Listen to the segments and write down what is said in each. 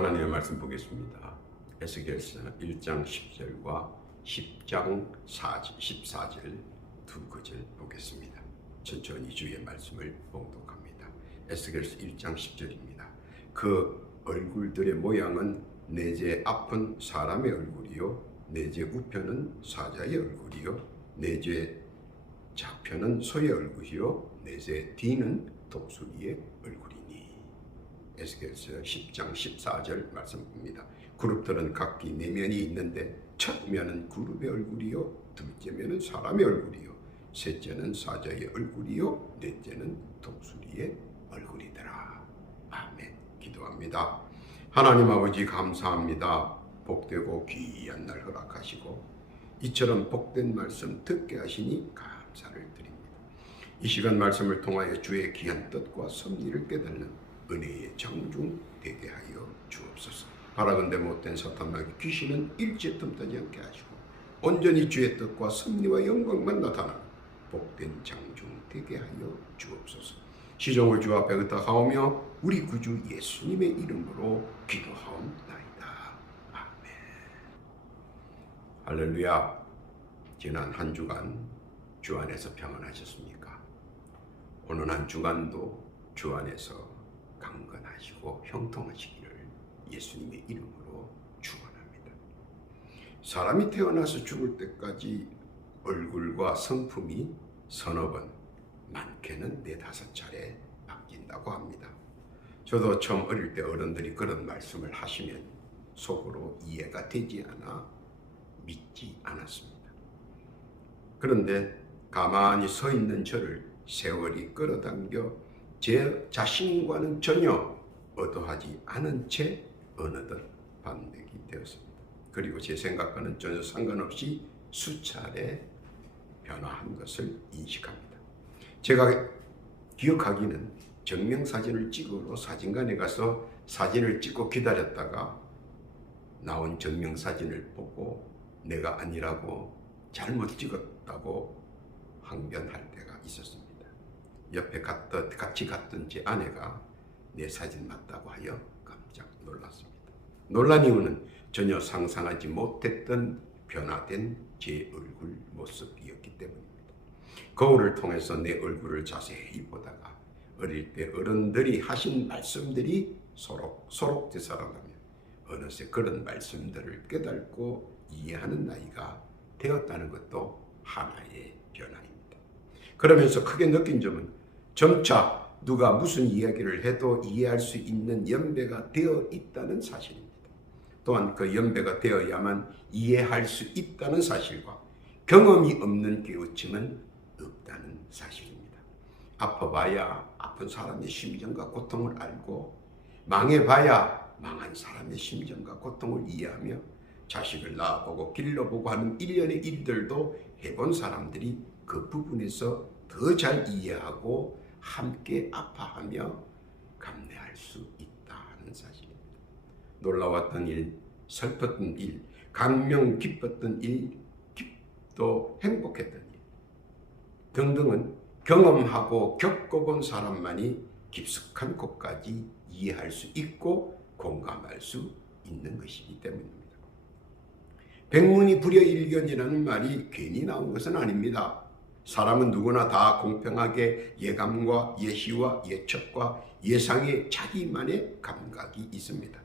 하나님의 말씀 보겠습니다. 에스겔서 1장 10절과 10장 14절 두 구절 보겠습니다. 천천히 주의 말씀을 봉독합니다. 에스겔서 1장 10절입니다. 그 얼굴들의 모양은 내제 앞은 사람의 얼굴이요 내제 우편은 사자의 얼굴이요 내제 좌편은 소의 얼굴이요 내제 뒤는 독수리의 얼굴이니. 에스겔서 10장 14절 말씀 봅니다. 그룹들은 각기 내면이 있는데 첫 면은 그룹의 얼굴이요 둘째 면은 사람의 얼굴이요 셋째는 사자의 얼굴이요 넷째는 독수리의 얼굴이더라. 아멘. 기도합니다. 하나님 아버지 감사합니다. 복되고 귀한 날 허락하시고 이처럼 복된 말씀 듣게 하시니 감사를 드립니다. 이 시간 말씀을 통하여 주의 귀한 뜻과 섭리를 깨닫는 은혜의 장중 되게 하여 주옵소서. 바라건대 못된 사탄마귀 귀신은 일체 틈타지 않게 하시고 온전히 주의 뜻과 섭리와 영광만 나타나는 복된 장중 되게 하여 주옵소서. 시종을 주 앞에 의탁하오며 우리 구주 예수님의 이름으로 기도하옵나이다. 아멘. 할렐루야. 지난 한 주간 주 안에서 평안하셨습니까? 오늘 한 주간도 주 안에서 강건하시고 형통하시기를 예수님의 이름으로 축원합니다. 사람이 태어나서 죽을 때까지 얼굴과 성품이 서너 번, 많게는 4-5차례 바뀐다고 합니다. 저도 처음 어릴 때 어른들이 그런 말씀을 하시면 속으로 이해가 되지 않아 믿지 않았습니다. 그런데 가만히 서 있는 저를 세월이 끌어당겨 제 자신과는 전혀 의도하지 않은 채 어느덧 반백이 되었습니다. 그리고 제 생각과는 전혀 상관없이 수차례 변화한 것을 인식합니다. 제가 기억하기는 증명사진을 찍으러 사진관에 가서 사진을 찍고 기다렸다가 나온 증명사진을 보고 내가 아니라고 잘못 찍었다고 항변할 때가 있었습니다. 옆에 같이 갔던 제 아내가 내 사진 맞다고 하여 깜짝 놀랐습니다. 놀란 이유는 전혀 상상하지 못했던 변화된 제 얼굴 모습이었기 때문입니다. 거울을 통해서 내 얼굴을 자세히 보다가 어릴 때 어른들이 하신 말씀들이 소록 되살아나며 어느새 그런 말씀들을 깨닫고 이해하는 나이가 되었다는 것도 하나의 변화입니다. 그러면서 크게 느낀 점은 점차 누가 무슨 이야기를 해도 이해할 수 있는 연배가 되어 있다는 사실입니다. 또한 그 연배가 되어야만 이해할 수 있다는 사실과 경험이 없는 깨우침은 없다는 사실입니다. 아파봐야 아픈 사람의 심정과 고통을 알고 망해봐야 망한 사람의 심정과 고통을 이해하며 자식을 낳아보고 길러보고 하는 일련의 일들도 해본 사람들이 그 부분에서 더 잘 이해하고 함께 아파하며 감내할 수 있다는 사실입니다. 놀라웠던 일, 슬펐던 일, 감명 깊었던 일, 또 행복했던 일 등등은 경험하고 겪어본 사람만이 깊숙한 곳까지 이해할 수 있고 공감할 수 있는 것이기 때문입니다. 백문이 불여일견이라는 말이 괜히 나온 것은 아닙니다. 사람은 누구나 다 공평하게 예감과 예시와 예측과 예상에 자기만의 감각이 있습니다.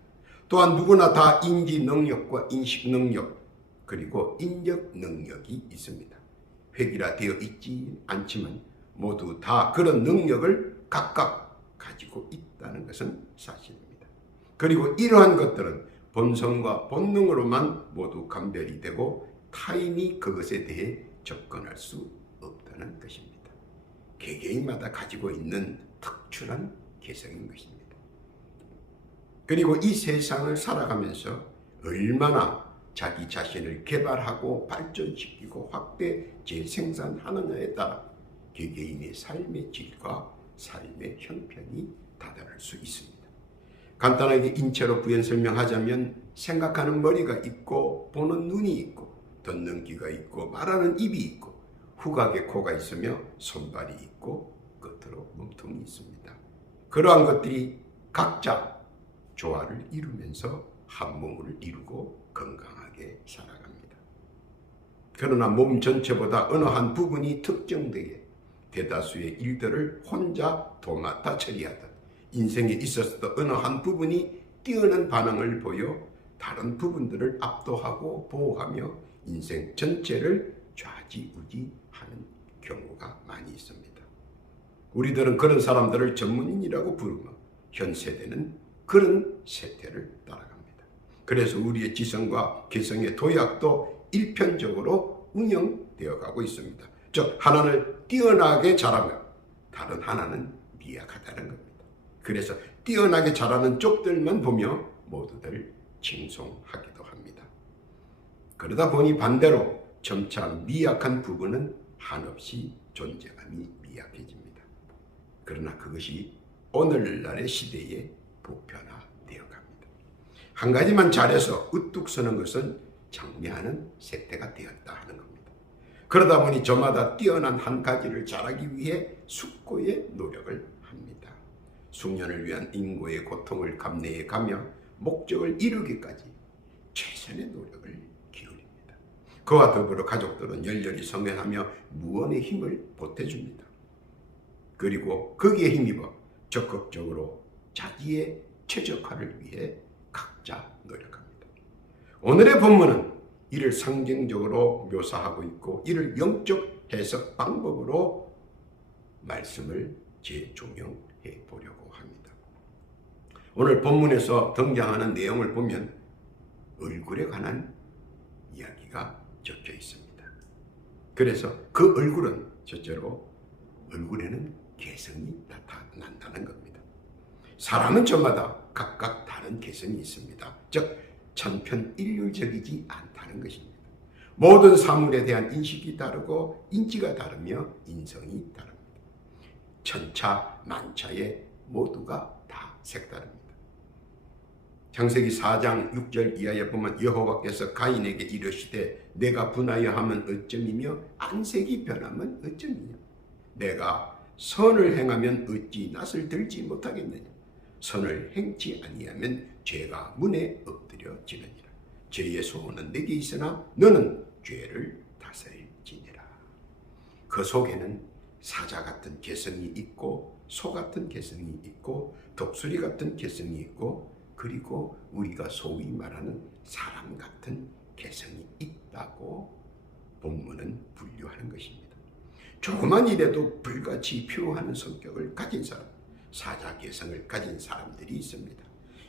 또한 누구나 다 인지 능력과 인식 능력 그리고 인적 능력이 있습니다. 획일화되어 있지 않지만 모두 다 그런 능력을 각각 가지고 있다는 것은 사실입니다. 그리고 이러한 것들은 본성과 본능으로만 모두 감별이 되고 타인이 그것에 대해 접근할 수 없다는 것입니다. 개개인마다 가지고 있는 특출한 개성인 것입니다. 그리고 이 세상을 살아가면서 얼마나 자기 자신을 개발하고 발전시키고 확대 재생산하느냐에 따라 개개인의 삶의 질과 삶의 형편이 다양할 수 있습니다. 간단하게 인체로 부연 설명하자면 생각하는 머리가 있고 보는 눈이 있고 듣는 귀가 있고 말하는 입이 있고 후각의 코가 있으며 손발이 있고 끝으로 몸통이 있습니다. 그러한 것들이 각자 조화를 이루면서 한 몸을 이루고 건강하게 살아갑니다. 그러나 몸 전체보다 어느 한 부분이 특정되게 대다수의 일들을 혼자 도맡아 처리하듯 인생에 있어서도 어느 한 부분이 뛰어난 반응을 보여 다른 부분들을 압도하고 보호하며 인생 전체를 좌지우지하는 경우가 많이 있습니다. 우리들은 그런 사람들을 전문인이라고 부르며 현 세대는 그런 세태를 따라갑니다. 그래서 우리의 지성과 개성의 도약도 일편적으로 운영되어 가고 있습니다. 즉 하나는 뛰어나게 자라며 다른 하나는 미약하다는 겁니다. 그래서 뛰어나게 자라는 쪽들만 보며 모두들 칭송하기도 합니다. 그러다 보니 반대로 점차 미약한 부분은 한없이 존재감이 미약해집니다. 그러나 그것이 오늘날의 시대에 보편화되어 갑니다. 한 가지만 잘해서 우뚝 서는 것은 장려하는 세태가 되었다 하는 겁니다. 그러다 보니 저마다 뛰어난 한 가지를 잘하기 위해 숙고의 노력을 합니다. 숙련을 위한 인고의 고통을 감내해 가며 목적을 이루기까지 최선의 노력을 기울입니다. 그와 더불어 가족들은 열렬히 성행하며 무언의 힘을 보태줍니다. 그리고 거기에 힘입어 적극적으로 자기의 최적화를 위해 각자 노력합니다. 오늘의 본문은 이를 상징적으로 묘사하고 있고 이를 영적 해석 방법으로 말씀을 재조명해 보려고 합니다. 오늘 본문에서 등장하는 내용을 보면 얼굴에 관한 이야기가 적혀 있습니다. 그래서 그 얼굴은 첫째로 얼굴에는 개성이 나타난다는 겁니다. 사람은 저마다 각각 다른 개성이 있습니다. 즉 천편일률적이지 않다는 것입니다. 모든 사물에 대한 인식이 다르고 인지가 다르며 인성이 다릅니다. 천차만차에 모두가 다 색다릅니다. 창세기 4장 6절 이하에 보면 여호와께서 가인에게 이르시되 내가 분하여 하면 어쩌이며 안색이 변하면 어쩌이냐. 내가 선을 행하면 어찌 낯을 들지 못하겠느냐. 선을 행치 아니하면 죄가 문에 엎드려지느니라. 죄의 소원은 내게 있으나 너는 죄를 다스릴지니라. 그 속에는 사자 같은 개성이 있고 소 같은 개성이 있고 독수리 같은 개성이 있고 그리고 우리가 소위 말하는 사람 같은 개성이 있다고 본문은 분류하는 것입니다. 조그만 일에도 불같이 표하는 성격을 가진 사람, 사자 개성을 가진 사람들이 있습니다.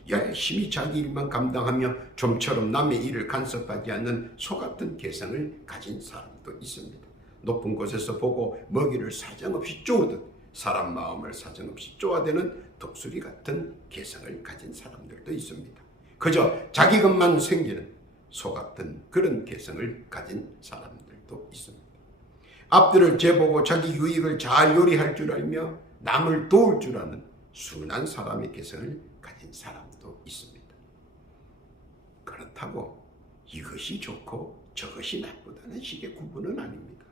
열심히 자기 일만 감당하며 좀처럼 남의 일을 간섭하지 않는 소 같은 개성을 가진 사람도 있습니다. 높은 곳에서 보고 먹이를 사정없이 쪼듯 사람 마음을 사정없이 쪼아대는 독수리 같은 개성을 가진 사람들도 있습니다. 그저 자기 것만 생기는 소 같은 그런 개성을 가진 사람들도 있습니다. 앞들을 재보고 자기 유익을 잘 요리할 줄 알며 남을 도울 줄 아는 순한 사람의 개성을 가진 사람도 있습니다. 그렇다고 이것이 좋고 저것이 나쁘다는 식의 구분은 아닙니다.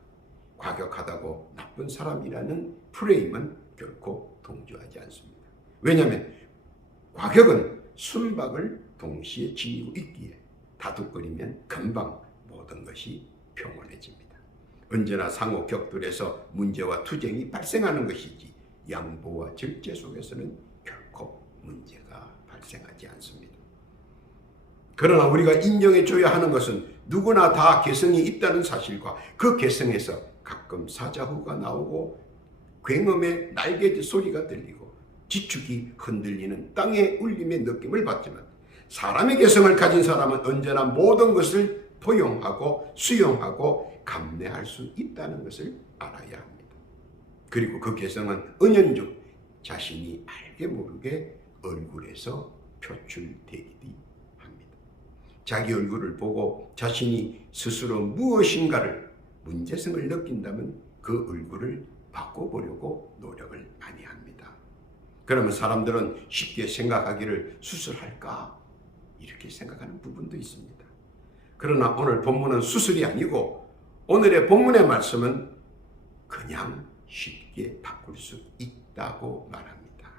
과격하다고 나쁜 사람이라는 프레임은 결코 동조하지 않습니다. 왜냐하면 과격은 순박을 동시에 지니고 있기에 다투거리면 금방 모든 것이 평온해집니다. 언제나 상호 격돌에서 문제와 투쟁이 발생하는 것이지 양보와 절제 속에서는 결코 문제가 발생하지 않습니다. 그러나 우리가 인정해줘야 하는 것은 누구나 다 개성이 있다는 사실과 그 개성에서 가끔 사자후가 나오고 굉음의 날개짓 소리가 들리고 지축이 흔들리는 땅의 울림의 느낌을 받지만 사람의 개성을 가진 사람은 언제나 모든 것을 포용하고 수용하고 감내할 수 있다는 것을 알아야 합니다. 그리고 그 개성은 은연중 자신이 알게 모르게 얼굴에서 표출되기도 합니다. 자기 얼굴을 보고 자신이 스스로 무엇인가를 문제성을 느낀다면 그 얼굴을 바꿔보려고 노력을 많이 합니다. 그러면 사람들은 쉽게 생각하기를 수술할까? 이렇게 생각하는 부분도 있습니다. 그러나 오늘 본문은 수술이 아니고 오늘의 본문의 말씀은 그냥 쉽게 바꿀 수 있다고 말합니다.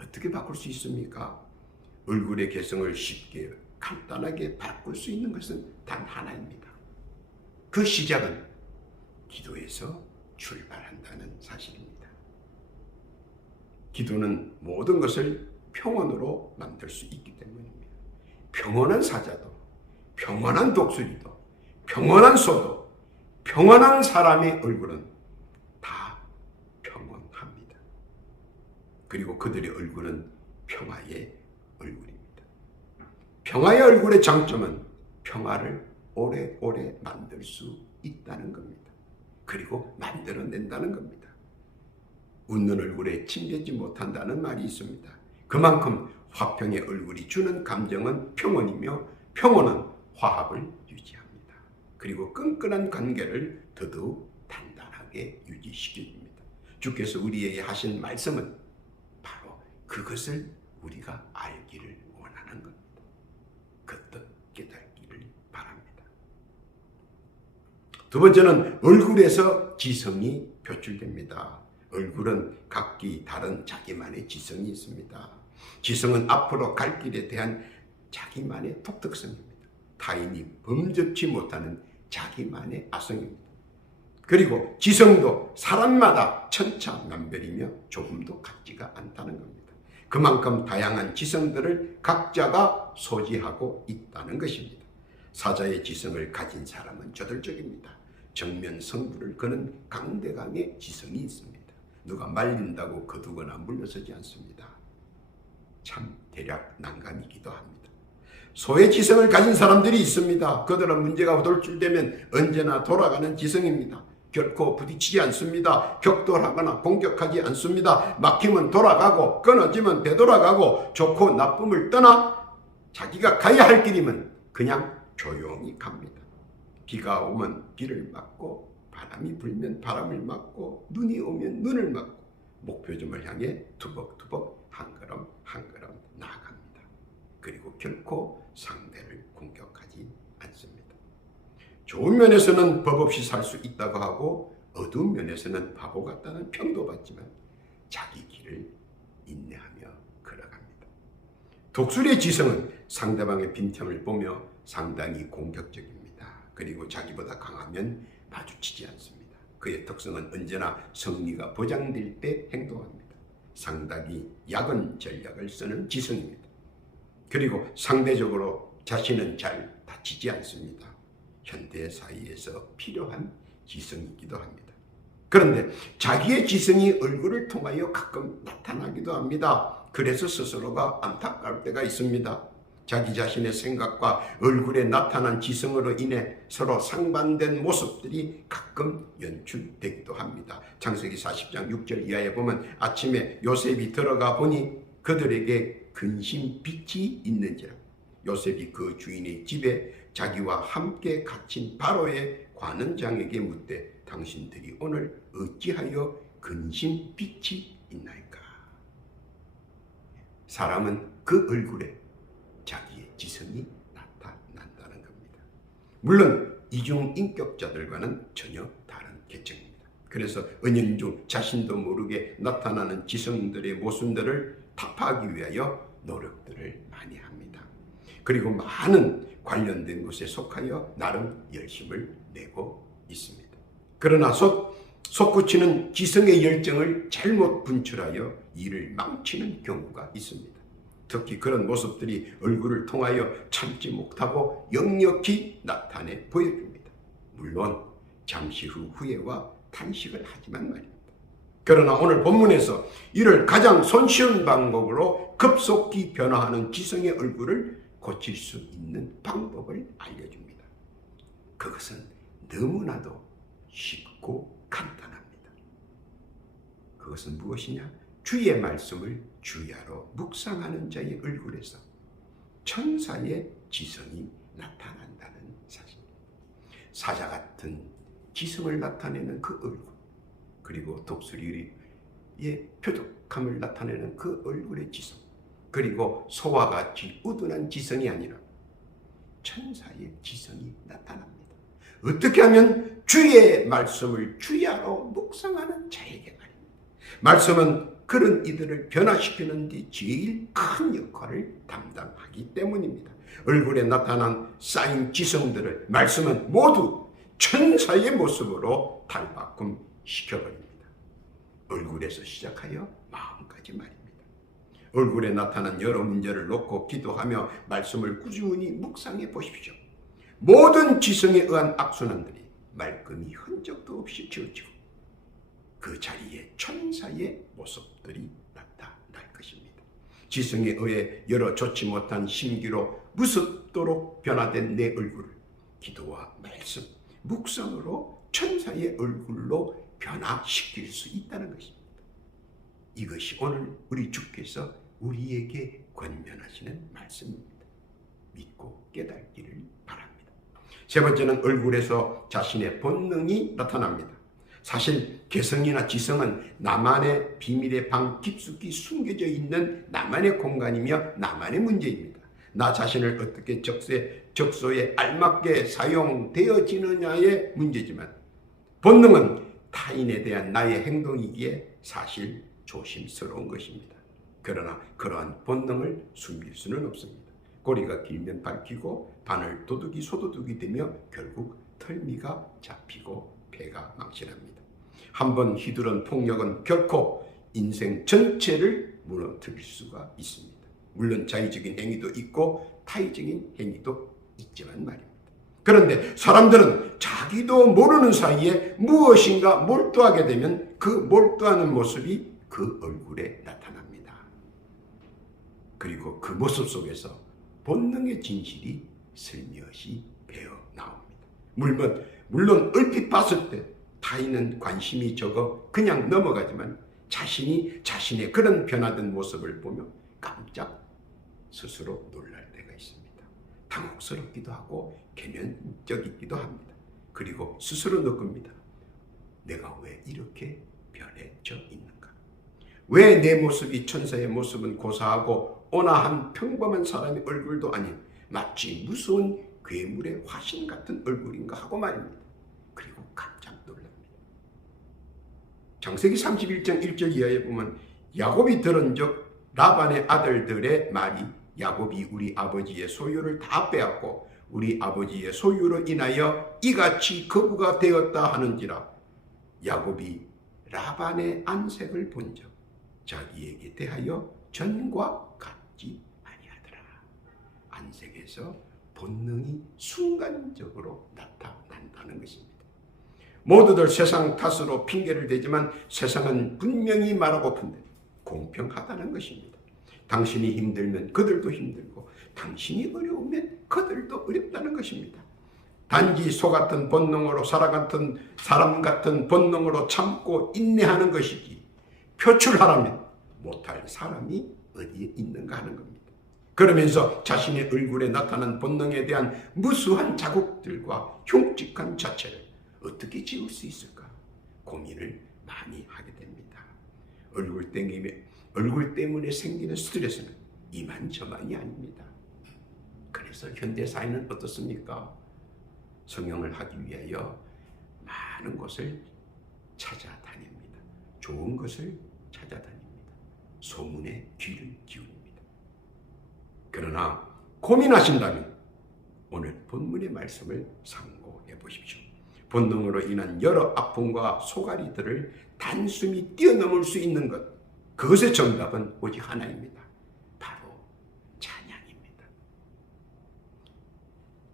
어떻게 바꿀 수 있습니까? 얼굴의 개성을 쉽게 간단하게 바꿀 수 있는 것은 단 하나입니다. 그 시작은 기도에서 출발한다는 사실입니다. 기도는 모든 것을 평온으로 만들 수 있기 때문입니다. 평온한 사자도, 평온한 독수리도, 평온한 소도, 평온한 사람의 얼굴은 다 평온합니다. 그리고 그들의 얼굴은 평화의 얼굴입니다. 평화의 얼굴의 장점은 평화를 오래오래 만들 수 있다는 겁니다. 그리고 만들어낸다는 겁니다. 웃는 얼굴에 침뱉지 못한다는 말이 있습니다. 그만큼 화평의 얼굴이 주는 감정은 평온이며 평온은 화합을 유지합니다. 그리고 끈끈한 관계를 더더욱 단단하게 유지시켜줍니다. 주께서 우리에게 하신 말씀은 바로 그것을 우리가 알기를 원하는 겁니다. 그 뜻 깨닫기를 바랍니다. 두 번째는 얼굴에서 지성이 표출됩니다. 얼굴은 각기 다른 자기만의 지성이 있습니다. 지성은 앞으로 갈 길에 대한 자기만의 독특성입니다. 타인이 범접지 못하는 자기만의 아성입니다. 그리고 지성도 사람마다 천차만별이며 조금도 같지가 않다는 겁니다. 그만큼 다양한 지성들을 각자가 소지하고 있다는 것입니다. 사자의 지성을 가진 사람은 저돌적입니다. 정면 승부를 거는 강대강의 지성이 있습니다. 누가 말린다고 거두거나 물러서지 않습니다. 참 대략 난감이기도 합니다. 소의 지성을 가진 사람들이 있습니다. 그들은 문제가 돌출되면 언제나 돌아가는 지성입니다. 결코 부딪히지 않습니다. 격돌하거나 공격하지 않습니다. 막히면 돌아가고 끊어지면 되돌아가고 좋고 나쁨을 떠나 자기가 가야 할 길이면 그냥 조용히 갑니다. 비가 오면 비를 맞고 바람이 불면 바람을 맞고 눈이 오면 눈을 맞고 목표점을 향해 투벅투벅 한 걸음 한 걸음 나아갑니다. 그리고 결코 상대를 공격하지 않습니다. 좋은 면에서는 법 없이 살 수 있다고 하고 어두운 면에서는 바보 같다는 평도 받지만 자기 길을 인내하며 걸어갑니다. 독수리의 지성은 상대방의 빈틈을 보며 상당히 공격적입니다. 그리고 자기보다 강하면 마주치지 않습니다. 그의 특성은 언제나 승리가 보장될 때 행동합니다. 상당히 야근 전략을 쓰는 지성입니다. 그리고 상대적으로 자신은 잘 다치지 않습니다. 현대 사회에서 필요한 지성이기도 합니다. 그런데 자기의 지성이 얼굴을 통하여 가끔 나타나기도 합니다. 그래서 스스로가 안타까울 때가 있습니다. 자기 자신의 생각과 얼굴에 나타난 지성으로 인해 서로 상반된 모습들이 가끔 연출되기도 합니다. 창세기 40장 6절 이하에 보면 아침에 요셉이 들어가 보니 그들에게 근심 빛이 있는지라. 요셉이 그 주인의 집에 자기와 함께 갇힌 바로의 관원장에게 묻되 당신들이 오늘 어찌하여 근심 빛이 있나이까. 사람은 그 얼굴에 자기의 지성이 나타난다는 겁니다. 물론 이중인격자들과는 전혀 다른 계층입니다. 그래서 은연중 자신도 모르게 나타나는 지성들의 모순들을 타파하기 위하여 노력들을 많이 합니다. 그리고 많은 관련된 곳에 속하여 나름 열심을 내고 있습니다. 그러나 솟구치는 지성의 열정을 잘못 분출하여 일을 망치는 경우가 있습니다. 특히 그런 모습들이 얼굴을 통하여 참지 못하고 역력히 나타내 보여줍니다. 물론 잠시 후 후회와 탄식을 하지만 말입니다. 그러나 오늘 본문에서 이를 가장 손쉬운 방법으로 급속히 변화하는 지성의 얼굴을 고칠 수 있는 방법을 알려줍니다. 그것은 너무나도 쉽고 간단합니다. 그것은 무엇이냐? 주의 말씀을 주야로 묵상하는 자의 얼굴에서 천사의 지성이 나타난다는 사실입니다. 사자 같은 지성을 나타내는 그 얼굴, 그리고 독수리의 표독함을 나타내는 그 얼굴의 지성, 그리고 소와 같이 우둔한 지성이 아니라 천사의 지성이 나타납니다. 어떻게 하면 주의 말씀을 주야로 묵상하는 자에게 말입니다. 말씀은 그런 이들을 변화시키는 데 제일 큰 역할을 담당하기 때문입니다. 얼굴에 나타난 쌓인 지성들을 말씀은 모두 천사의 모습으로 탈바꿈 시켜버립니다. 얼굴에서 시작하여 마음까지 말입니다. 얼굴에 나타난 여러 문제를 놓고 기도하며 말씀을 꾸준히 묵상해 보십시오. 모든 지성에 의한 악순환들이 말끔히 흔적도 없이 지워지고 그 자리에 천사의 모습들이 나타날 것입니다. 지성에 의해 여러 좋지 못한 심기로 무섭도록 변화된 내 얼굴을 기도와 말씀, 묵상으로 천사의 얼굴로 변화시킬 수 있다는 것입니다. 이것이 오늘 우리 주께서 우리에게 권면하시는 말씀입니다. 믿고 깨닫기를 바랍니다. 세 번째는 얼굴에서 자신의 본능이 나타납니다. 사실 개성이나 지성은 나만의 비밀의 방 깊숙이 숨겨져 있는 나만의 공간이며 나만의 문제입니다. 나 자신을 어떻게 적소에 알맞게 사용되어지느냐의 문제지만 본능은 타인에 대한 나의 행동이기에 사실 조심스러운 것입니다. 그러나 그러한 본능을 숨길 수는 없습니다. 꼬리가 길면 밟히고 바늘 도둑이 소도둑이 되며 결국 털미가 잡히고 배가 망신합니다. 한번 휘두른 폭력은 결코 인생 전체를 무너뜨릴 수가 있습니다. 물론 자의적인 행위도 있고 타의적인 행위도 있지만 말입니다. 그런데 사람들은 자기도 모르는 사이에 무엇인가 몰두하게 되면 그 몰두하는 모습이 그 얼굴에 나타납니다. 그리고 그 모습 속에서 본능의 진실이 슬며시 배어 나옵니다. 물론 얼핏 봤을 때 타인은 관심이 적어 그냥 넘어가지만 자신이 자신의 그런 변화된 모습을 보며 깜짝 스스로 놀랄 때가 있습니다. 당혹스럽기도 하고 개면적이기도 합니다. 그리고 스스로 느낍니다. 내가 왜 이렇게 변해져 있는가? 왜 내 모습이 천사의 모습은 고사하고 온화한 평범한 사람의 얼굴도 아닌 마치 무서운 괴물의 화신 같은 얼굴인가 하고 말입니다. 그리고 깜짝 놀랍니다. 창세기 31장 1절 이하에 보면 야곱이 들은 적 라반의 아들들의 말이 야곱이 우리 아버지의 소유를 다 빼앗고 우리 아버지의 소유로 인하여 이같이 거부가 되었다 하는지라. 야곱이 라반의 안색을 본 적 자기에게 대하여 전과 같지 아니하더라. 안색에서 본능이 순간적으로 나타난다는 것입니다. 모두들 세상 탓으로 핑계를 대지만 세상은 분명히 말하고픈데 공평하다는 것입니다. 당신이 힘들면 그들도 힘들고 당신이 어려우면 그들도 어렵다는 것입니다. 단지 소 같은 본능으로 사람 같은 본능으로 참고 인내하는 것이지 표출하라면 못할 사람이 어디에 있는가 하는 겁니다. 그러면서 자신의 얼굴에 나타난 본능에 대한 무수한 자국들과 흉측한 자체를 어떻게 지울 수 있을까 고민을 많이 하게 됩니다. 얼굴 때문에 생기는 스트레스는 이만저만이 아닙니다. 그래서 현대사회는 어떻습니까? 성형을 하기 위하여 많은 곳을 찾아다닙니다. 좋은 것을 찾아다닙니다. 소문에 귀를 기울입니다. 그러나 고민하신다면 오늘 본문의 말씀을 참고해 보십시오. 본능으로 인한 여러 아픔과 소갈이들을 단숨이 뛰어넘을 수 있는 것, 그것의 정답은 오직 하나입니다. 바로 찬양입니다.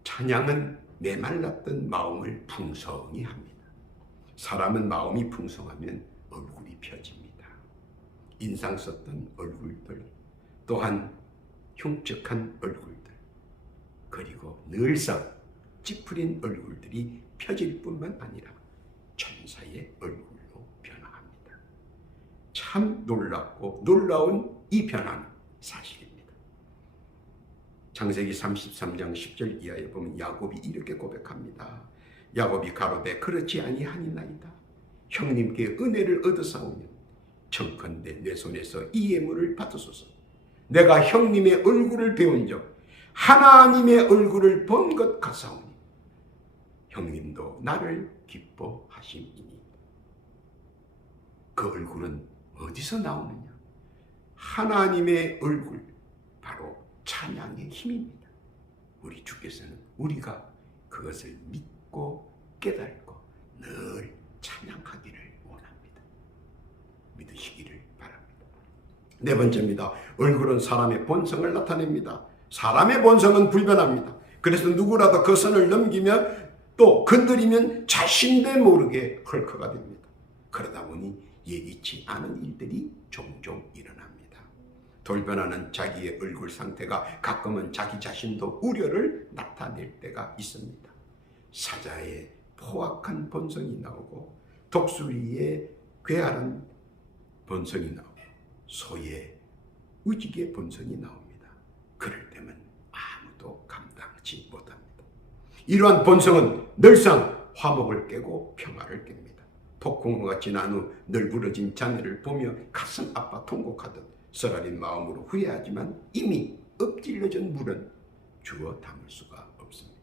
찬양은 메말랐던 마음을 풍성히 합니다. 사람은 마음이 풍성하면 얼굴이 펴집니다. 인상 썼던 얼굴들, 또한 흉측한 얼굴들, 그리고 늘상 찌푸린 얼굴들이 펴질 뿐만 아니라 천사의 얼굴로 변화합니다. 참 놀랍고 놀라운 이 변화는 사실입니다. 창세기 33장 10절 이하에 보면 야곱이 이렇게 고백합니다. 야곱이 가로되 그렇지 아니하니나이다. 형님께 은혜를 얻어사오면 청컨대 내 손에서 이 예물을 받으소서. 내가 형님의 얼굴을 배운 적 하나님의 얼굴을 본 것 같사오니 형님도 나를 기뻐하심이니. 그 얼굴은 어디서 나오느냐? 하나님의 얼굴, 바로 찬양의 힘입니다. 우리 주께서는 우리가 그것을 믿고 깨닫고 늘 찬양하기를 원합니다. 믿으시기를 바랍니다. 네 번째입니다. 얼굴은 사람의 본성을 나타냅니다. 사람의 본성은 불변합니다. 그래서 누구라도 그 선을 넘기면 또 건드리면 자신도 모르게 헐크가 됩니다. 그러다 보니 예기치 않은 일들이 종종 일어납니다. 돌변하는 자기의 얼굴 상태가 가끔은 자기 자신도 우려를 나타낼 때가 있습니다. 사자의 포악한 본성이 나오고 독수리의 괴활한 본성이 나오고 소의 의지의 본성이 나옵니다. 그럴 때면 아무도 감당하지 못합니다. 이러한 본성은 늘상 화목을 깨고 평화를 깹니다. 폭풍우가 지난 후 널브러진 자네를 보며 가슴 아파 통곡하듯 썰어린 마음으로 후회하지만 이미 엎질러진 물은 주워 담을 수가 없습니다.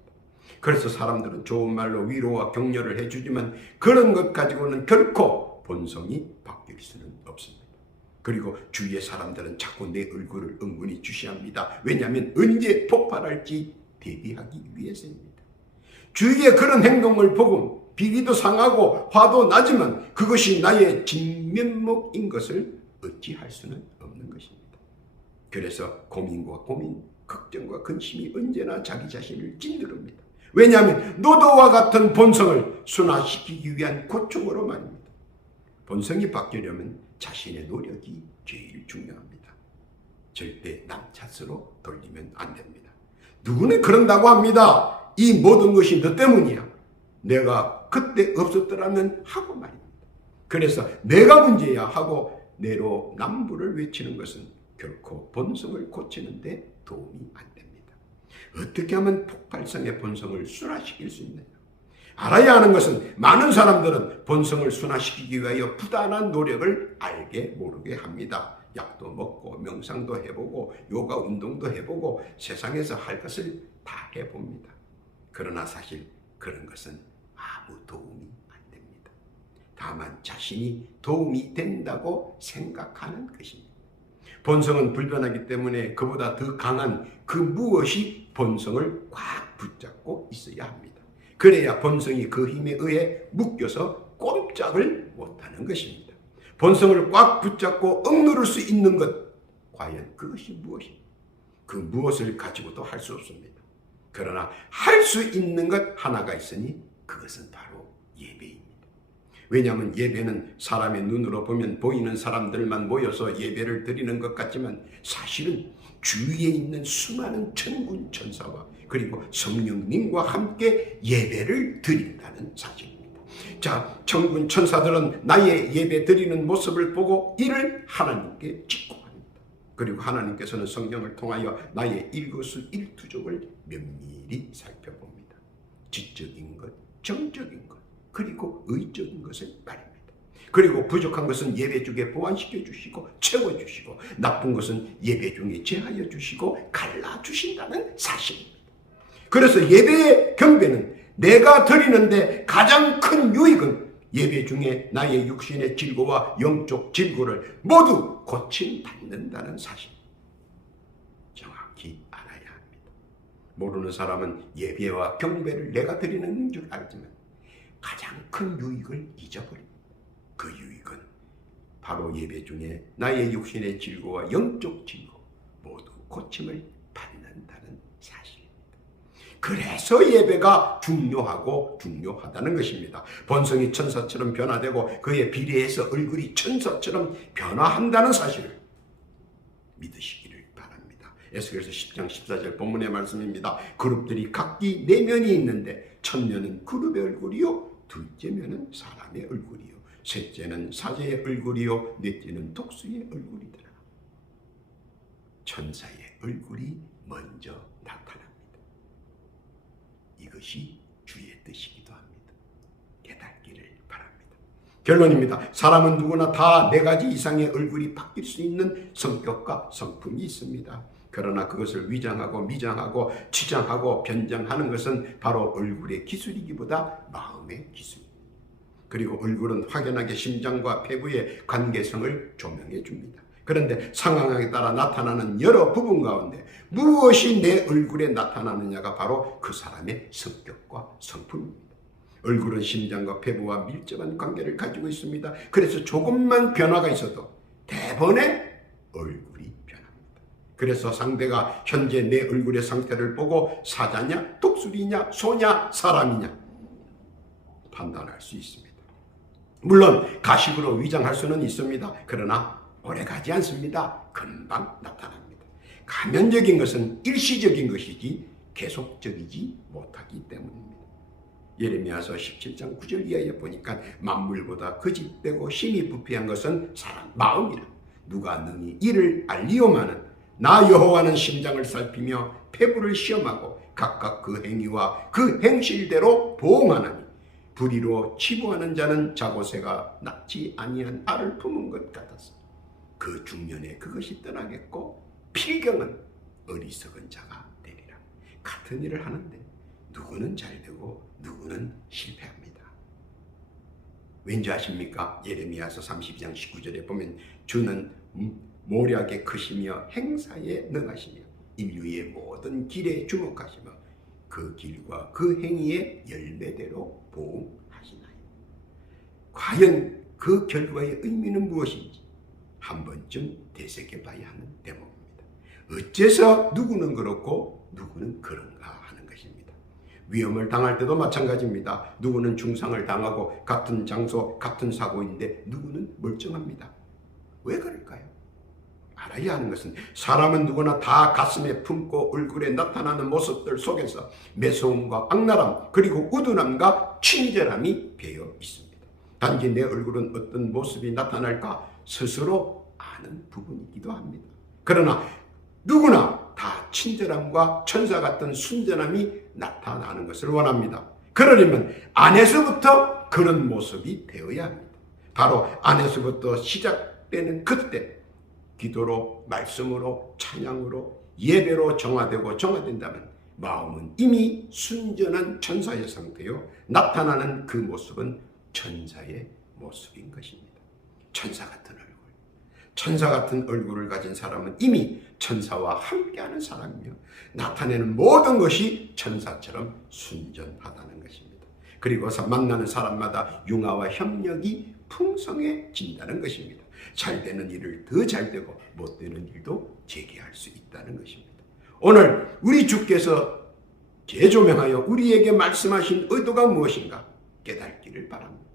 그래서 사람들은 좋은 말로 위로와 격려를 해주지만 그런 것 가지고는 결코 본성이 바뀔 수는 없습니다. 그리고 주위의 사람들은 자꾸 내 얼굴을 은근히 주시합니다. 왜냐하면 언제 폭발할지 대비하기 위해서입니다. 주위의 그런 행동을 보고 비위도 상하고 화도 나지만 그것이 나의 진면목인 것을 어찌할 수는 없는 것입니다. 그래서 고민과 고민, 걱정과 근심이 언제나 자기 자신을 찌르릅니다. 왜냐하면 노도와 같은 본성을 순화시키기 위한 고충으로 말입니다. 본성이 바뀌려면 자신의 노력이 제일 중요합니다. 절대 남 탓으로 돌리면 안 됩니다. 누구는 그런다고 합니다. 이 모든 것이 너 때문이야. 내가 그때 없었더라면 하고 말입니다. 그래서 내가 문제야 하고 내로남불을 외치는 것은 결코 본성을 고치는 데 도움이 안 됩니다. 어떻게 하면 폭발성의 본성을 순화시킬 수 있느냐? 알아야 하는 것은 많은 사람들은 본성을 순화시키기 위하여 부단한 노력을 알게 모르게 합니다. 약도 먹고 명상도 해보고 요가 운동도 해보고 세상에서 할 것을 다 해봅니다. 그러나 사실 그런 것은 아무 도움이 안 됩니다. 다만 자신이 도움이 된다고 생각하는 것입니다. 본성은 불변하기 때문에 그보다 더 강한 그 무엇이 본성을 꽉 붙잡고 있어야 합니다. 그래야 본성이 그 힘에 의해 묶여서 꼼짝을 못하는 것입니다. 본성을 꽉 붙잡고 억누를 수 있는 것, 과연 그것이 무엇입니까? 그 무엇을 가지고도 할 수 없습니다. 그러나 할 수 있는 것 하나가 있으니 그것은 바로 예배입니다. 왜냐하면 예배는 사람의 눈으로 보면 보이는 사람들만 모여서 예배를 드리는 것 같지만 사실은 주위에 있는 수많은 천군 천사와 그리고 성령님과 함께 예배를 드린다는 사실입니다. 자, 천군 천사들은 나의 예배 드리는 모습을 보고 이를 하나님께 직고합니다. 그리고 하나님께서는 성령을 통하여 나의 일거수일투족을 면밀히 살펴봅니다. 지적인 것, 정적인 것, 그리고 의적인 것을 말입니다. 그리고 부족한 것은 예배 중에 보완시켜 주시고 채워주시고 나쁜 것은 예배 중에 제하여 주시고 갈라주신다는 사실입니다. 그래서 예배의 경배는 내가 드리는데 가장 큰 유익은 예배 중에 나의 육신의 질고와 영적 질고를 모두 고침받는다는 사실. 정확히 알아야 합니다. 모르는 사람은 예배와 경배를 내가 드리는 줄 알지만 가장 큰 유익을 잊어버립니다. 그 유익은 바로 예배 중에 나의 육신의 질고와 영적 질고 모두 고침을 받는다는 사실입니다. 그래서 예배가 중요하고 중요하다는 것입니다. 본성이 천사처럼 변화되고 그에 비례해서 얼굴이 천사처럼 변화한다는 사실을 믿으시기를 바랍니다. 에스겔서 10장 14절 본문의 말씀입니다. 그룹들이 각기 내면이 있는데 첫면은 그룹의 얼굴이요 둘째면은 사람의 얼굴이요 셋째는 사자의 얼굴이요 넷째는 독수리의 얼굴이더라. 천사의 얼굴이 먼저 나타납니다. 이것이 주의 뜻이기도 합니다. 깨닫기를 바랍니다. 결론입니다. 사람은 누구나 다 4가지 이상의 얼굴이 바뀔 수 있는 성격과 성품이 있습니다. 그러나 그것을 위장하고 미장하고 치장하고 변장하는 것은 바로 얼굴의 기술이기보다 마음의 기술입니다. 그리고 얼굴은 확연하게 심장과 폐부의 관계성을 조명해 줍니다. 그런데 상황에 따라 나타나는 여러 부분 가운데 무엇이 내 얼굴에 나타나느냐가 바로 그 사람의 성격과 성품입니다. 얼굴은 심장과 폐부와 밀접한 관계를 가지고 있습니다. 그래서 조금만 변화가 있어도 대번에 얼굴이 변합니다. 그래서 상대가 현재 내 얼굴의 상태를 보고 사자냐, 독수리냐, 소냐, 사람이냐 판단할 수 있습니다. 물론 가식으로 위장할 수는 있습니다. 그러나 오래 가지 않습니다. 금방 나타납니다. 가면적인 것은 일시적인 것이지 계속적이지 못하기 때문입니다. 예레미야서 17장 9절 이하에 보니까 만물보다 거짓되고 심히 부패한 것은 사람 마음이라. 누가 능히 이를 알리오마는 나 여호와는 심장을 살피며 폐부를 시험하고 각각 그 행위와 그 행실대로 보응하나니 불의로 치부하는 자는 자고새가 낳지 아니한 알을 품은 것 같아서 그 중년에 그것이 떠나겠고 필경은 어리석은 자가 되리라. 같은 일을 하는데 누구는 잘되고 누구는 실패합니다. 왠지 아십니까? 예레미야서 32장 19절에 보면 주는 모략에 크시며 행사에 능하시며 인류의 모든 길에 주목하시며 그 길과 그 행위의 열매대로 보응하시나요? 과연 그 결과의 의미는 무엇인지 한 번쯤 되새겨봐야 하는 대목입니다. 어째서 누구는 그렇고 누구는 그런가 하는 것입니다. 위험을 당할 때도 마찬가지입니다. 누구는 중상을 당하고 같은 장소, 같은 사고인데 누구는 멀쩡합니다. 왜 그럴까요? 알아야 하는 것은 사람은 누구나 다 가슴에 품고 얼굴에 나타나는 모습들 속에서 매서움과 악랄함 그리고 우둔함과 친절함이 배어 있습니다. 단지 내 얼굴은 어떤 모습이 나타날까 스스로 아는 부분이기도 합니다. 그러나 누구나 다 친절함과 천사 같은 순전함이 나타나는 것을 원합니다. 그러려면 안에서부터 그런 모습이 되어야 합니다. 바로 안에서부터 시작되는 그때 기도로, 말씀으로, 찬양으로, 예배로 정화된다면 마음은 이미 순전한 천사의 상태요. 나타나는 그 모습은 천사의 모습인 것입니다. 천사 같은 얼굴. 천사 같은 얼굴을 가진 사람은 이미 천사와 함께하는 사람이며 나타내는 모든 것이 천사처럼 순전하다는 것입니다. 그리고 만나는 사람마다 융화와 협력이 풍성해진다는 것입니다. 잘 되는 일을 더 잘 되고 못 되는 일도 재개할 수 있다는 것입니다. 오늘 우리 주께서 재조명하여 우리에게 말씀하신 의도가 무엇인가 깨닫기를 바랍니다.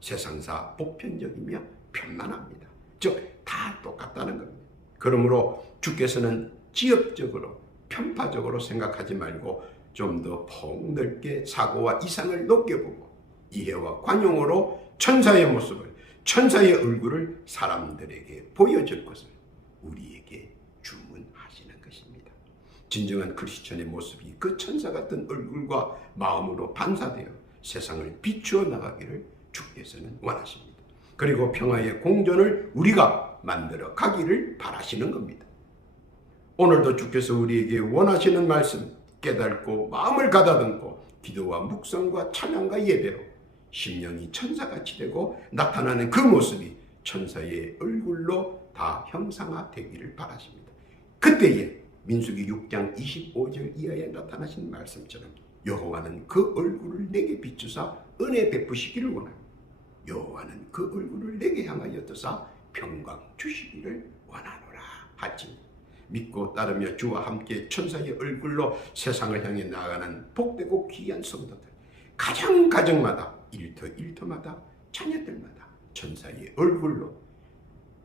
세상사 보편적이며 편만합니다. 즉 다 똑같다는 겁니다. 그러므로 주께서는 지엽적으로 편파적으로 생각하지 말고 좀 더 폭넓게 사고와 이상을 높게 보고 이해와 관용으로 천사의 모습을 천사의 얼굴을 사람들에게 보여줄 것을 우리에게 주문하시는 것입니다. 진정한 크리스천의 모습이 그 천사 같은 얼굴과 마음으로 반사되어 세상을 비추어 나가기를 주께서는 원하십니다. 그리고 평화의 공존을 우리가 만들어 가기를 바라시는 겁니다. 오늘도 주께서 우리에게 원하시는 말씀 깨닫고 마음을 가다듬고 기도와 묵상과 찬양과 예배로 심령이 천사같이 되고 나타나는 그 모습이 천사의 얼굴로 다 형상화되기를 바라십니다. 그때에 민수기 6장 25절 이하에 나타나신 말씀처럼 여호와는 그 얼굴을 내게 비추사 은혜 베푸시기를 원합니다. 여호와는 그 얼굴을 내게 향하여 드사 평강 주시기를 원하노라 하지. 믿고 따르며 주와 함께 천사의 얼굴로 세상을 향해 나아가는 복되고 귀한 성도들, 가정마다 일터마다 자녀들마다 천사의 얼굴로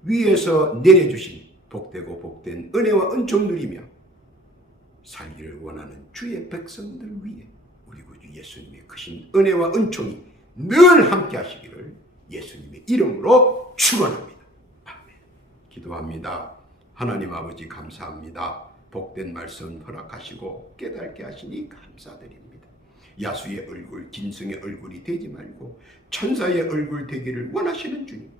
위에서 내려주신 복되고 복된 은혜와 은총 누리며 살기를 원하는 주의 백성들 위에 우리 구주 예수님의 크신 은혜와 은총이 늘 함께 하시기를 예수님의 이름으로 축원합니다. 아멘. 기도합니다. 하나님 아버지 감사합니다. 복된 말씀 허락하시고 깨닫게 하시니 감사드립니다. 야수의 얼굴, 짐승의 얼굴이 되지 말고 천사의 얼굴 되기를 원하시는 주님,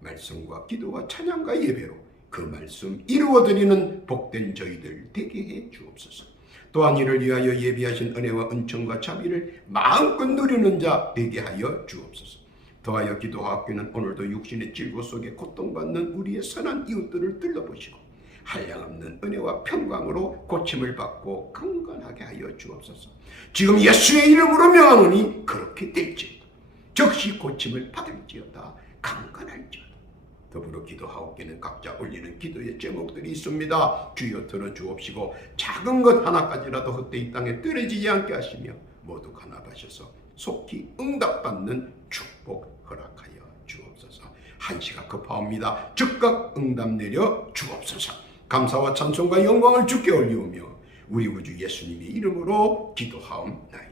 말씀과 기도와 찬양과 예배로 그 말씀 이루어드리는 복된 저희들 되게 해 주옵소서. 또한 이를 위하여 예비하신 은혜와 은총과 자비를 마음껏 누리는 자 되게 하여 주옵소서. 더하여 기도하옵기는 오늘도 육신의 질고 속에 고통받는 우리의 선한 이웃들을 들러보시고 한량없는 은혜와 평강으로 고침을 받고 강건하게 하여 주옵소서. 지금 예수의 이름으로 명하노니 그렇게 될지어다. 즉시 고침을 받을지어다. 강건할지어다. 더불어 기도하옵기는 각자 올리는 기도의 제목들이 있습니다. 주여 들어주옵시고 작은 것 하나까지라도 헛되이 땅에 떨어지지 않게 하시며 모두 간합하셔서 속히 응답받는 축복 허락하여 주옵소서. 한시가 급하옵니다. 즉각 응답 내려 주옵소서. 감사와 찬송과 영광을 주께 올리오며 우리 구주 예수님의 이름으로 기도하옵나이다.